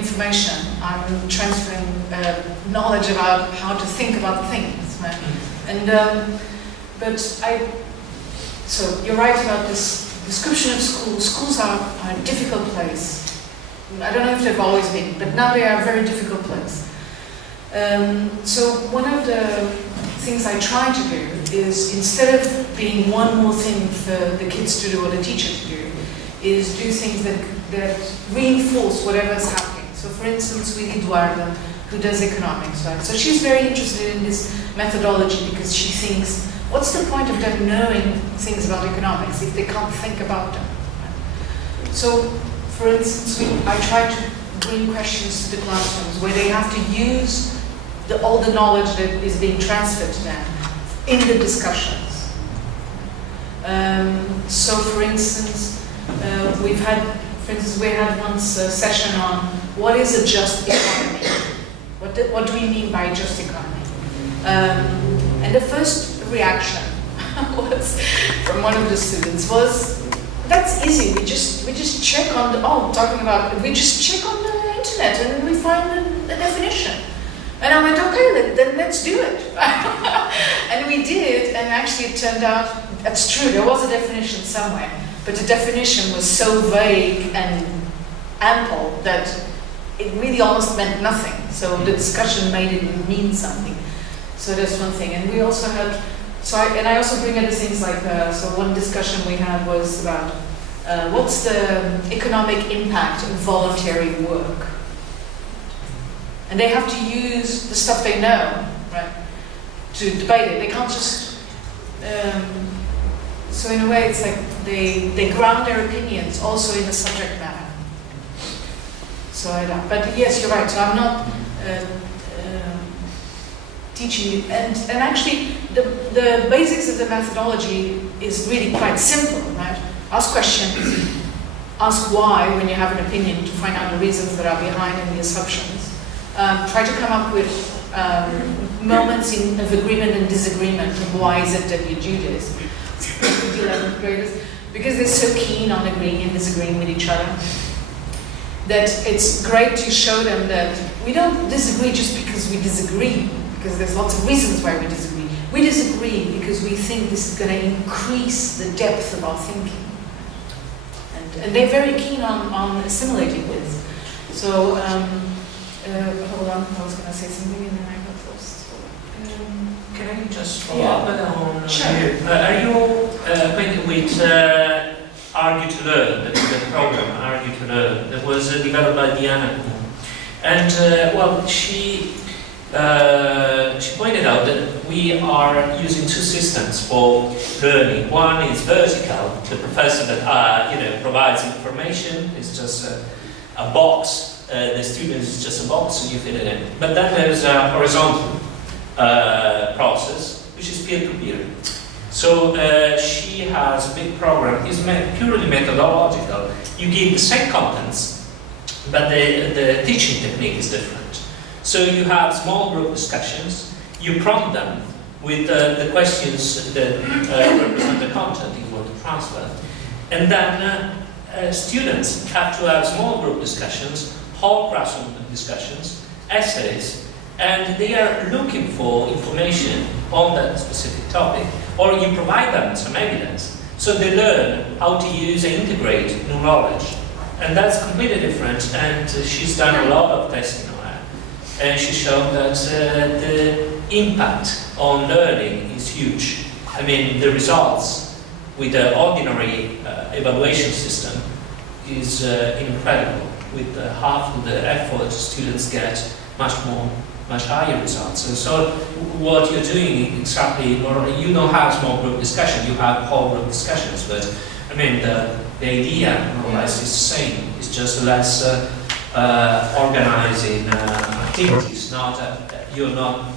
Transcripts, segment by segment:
information. I'm transferring knowledge about how to think about things. Right? And so you're right about this description of schools. Schools are a difficult place. I don't know if they've always been, but now they are a very difficult place. So one of the things I try to do is, instead of being one more thing for the kids to do or the teacher to do, is do things that reinforce whatever's happening. So for instance, with Eduarda, who does economics, right? So she's very interested in this methodology because she thinks, what's the point of them knowing things about economics if they can't think about them? Right? So for instance, I try to bring questions to the classrooms where they have to use all the knowledge that is being transferred to them in the discussions. So for instance, we had once a session on what is a just economy? What do we mean by just economy? And the first reaction was from one of the students was, that's easy, we just check on we just check on the internet and we find the definition. And I went, okay, then let's do it. And we did, and actually it turned out, that's true, there was a definition somewhere, but the definition was so vague and ample that it really almost meant nothing. So the discussion made it mean something. So that's one thing. And we also had, I also bring other things like, so one discussion we had was about what's the economic impact of voluntary work? And they have to use the stuff they know, right, to debate it. They can't just, so in a way it's like they ground their opinions also in the subject matter. So but yes, you're right, so I'm not teaching you, and actually the basics of the methodology is really quite simple, right? Ask questions, ask why when you have an opinion to find out the reasons that are behind and the assumptions. Try to come up with moments of agreement and disagreement, and why is it that you do this? With the 11th graders, because they're so keen on agreeing and disagreeing with each other, that it's great to show them that we don't disagree just because we disagree, because there's lots of reasons why we disagree. We disagree because we think this is going to increase the depth of our thinking. And they're very keen on assimilating this. So, hold on, I was going to say something and then I got lost. Can I just follow up on sure. Are you acquainted with Argue to Learn, the program Argue to Learn, that was developed by Diana? And well, she pointed out that we are using two systems for learning. One is vertical, the professor that provides information, is just a box. The student is just a box, so you fit it in. But then there's a horizontal process, which is peer-to-peer. So she has a big program. It's purely methodological. You give the same contents, but the teaching technique is different. So you have small group discussions. You prompt them with the questions that represent the content you want to transfer. And then students have to have small group discussions, whole classroom discussions, essays, and they are looking for information on that specific topic, or you provide them some evidence, so they learn how to use and integrate new knowledge. And that's completely different, and she's done a lot of testing on that. And she showed that the impact on learning is huge. I mean, the results with the ordinary evaluation system is incredible. With half of the effort, students get much higher results. And so what you're doing exactly, or you don't have small group discussion, you have whole group discussions, but I mean the idea more or less is the same. It's just less organizing activities. You're not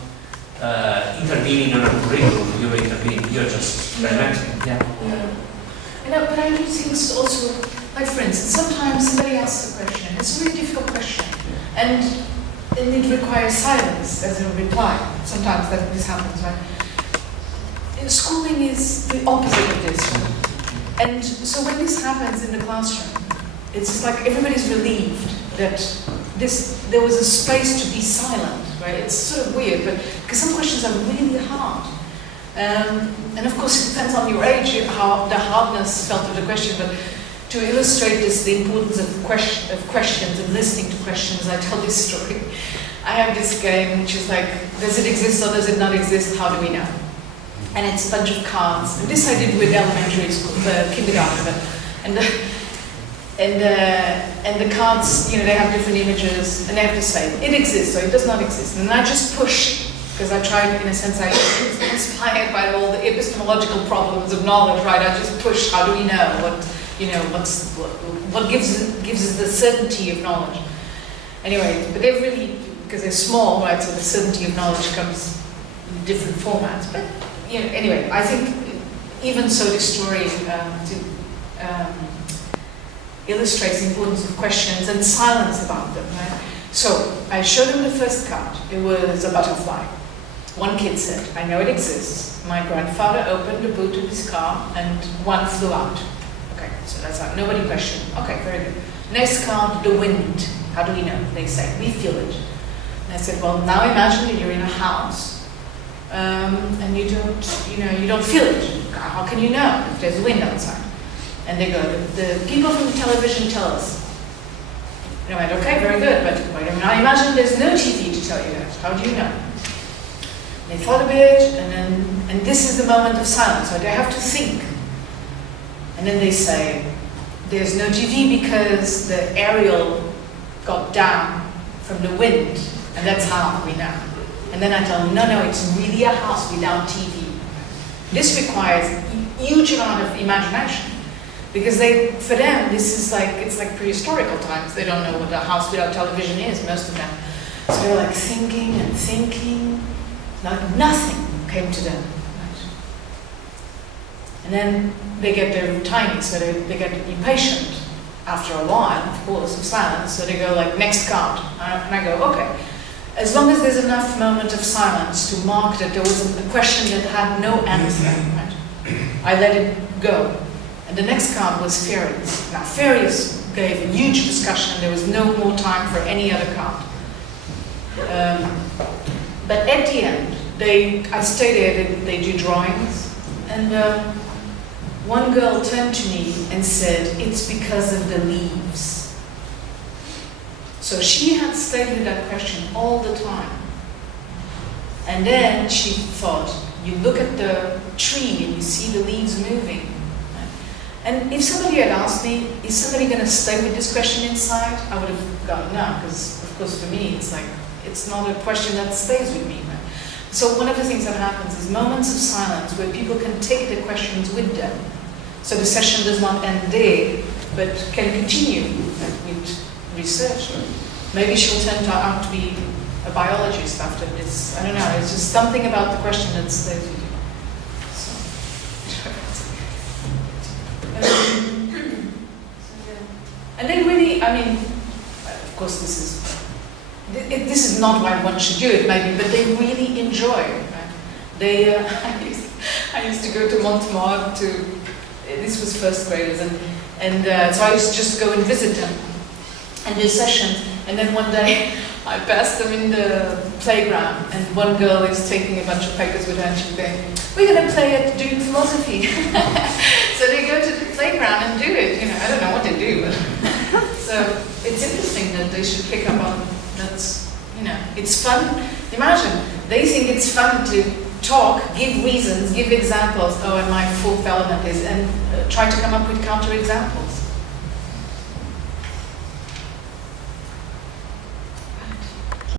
intervening on a curriculum, you're just experimenting. But I do things also, like for instance, sometimes somebody asks a question, it's a really difficult question, and it requires silence as a reply. Sometimes this happens, right? Schooling is the opposite of this, right? And so when this happens in the classroom, it's like everybody's relieved that there was a space to be silent, right? It's sort of weird, but because some questions are really hard. And of course, it depends on your age, how the hardness felt of the question, but to illustrate this, the importance of questions and listening to questions, I tell this story. I have this game which is like, does it exist or does it not exist? How do we know? And it's a bunch of cards. And this I did with elementary school, kindergarten. And the cards, you know, they have different images, and they have to say, it exists or it does not exist. And I just push, because I tried, in a sense, I was inspired by all the epistemological problems of knowledge, right? I just push, how do we know? What gives us the certainty of knowledge? Anyway, but they're really, because they're small, right, so the certainty of knowledge comes in different formats. But, you know, anyway, I think even so this story illustrates the importance of questions and silence about them, right? So, I showed him the first card. It was a butterfly. One kid said, I know it exists. My grandfather opened the boot of his car and one flew out. Okay, so that's how, nobody questioned. Okay, very good. Next card, the wind. How do we know? They say, we feel it. And I said, well, now imagine that you're in a house and you don't feel it. How can you know if there's wind outside? And they go, the people from the television tell us. And I went, okay, very good, but wait a minute, I imagine there's no TV to tell you that. How do you know? They thought a bit, and this is the moment of silence, so they have to think. And then they say, there's no TV because the aerial got down from the wind, and that's how we know. And then I tell them, no, it's really a house without TV. This requires a huge amount of imagination, because for them, it's like prehistorical times. They don't know what a house without television is, most of them. So they're like thinking and thinking, like nothing came to them. Right? And then they're tiny, so they get impatient after a while, of course, of silence. So they go like, next card. And I go, okay. As long as there's enough moment of silence to mark that there was a question that had no answer, right? I let it go. And the next card was fairies. Now, fairies gave a huge discussion. There was no more time for any other card. But at the end, I stayed there, they do drawings, and one girl turned to me and said, it's because of the leaves. So she had stayed with that question all the time. And then she thought, you look at the tree and you see the leaves moving. And if somebody had asked me, is somebody going to stay with this question inside? I would have gone, no, because of course for me it's like, it's not a question that stays with me. Right? So one of the things that happens is moments of silence where people can take the questions with them. So the session does not end there, but can continue with research. Maybe she'll turn out to be a biologist after this. I don't know, it's just something about the question that stays with you. And they really, I mean, of course this is not why one should do it, maybe, but they really enjoy it. Right? They, I used to go to Montmartre this was first graders, and so I used to just go and visit them and do sessions. And then one day I passed them in the playground, and one girl is taking a bunch of papers with her, and she's going, "We're going to play at doing philosophy." So they go to the playground and do it. You know, I don't know what they do, but so it's interesting that they should pick up on that's. You know, it's fun. Imagine they think it's fun to talk, give reasons, give examples. Oh, and my fourth element is, and try to come up with counter examples.